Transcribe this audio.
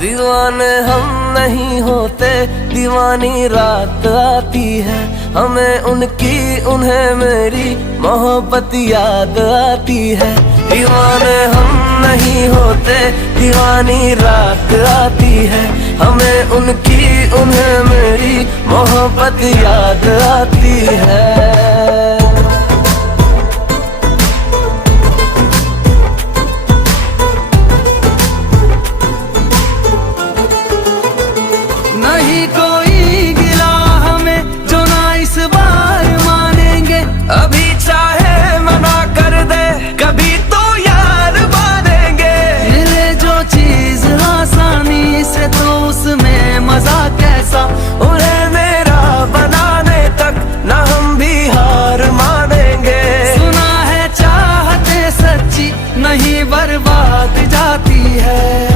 दीवाने हम नहीं होते, दीवानी रात आती है, हमें उनकी उन्हें मेरी मोहब्बत याद आती है। दीवाने हम नहीं होते, दीवानी रात आती है, हमें उनकी उन्हें मेरी मोहब्बत याद आती है।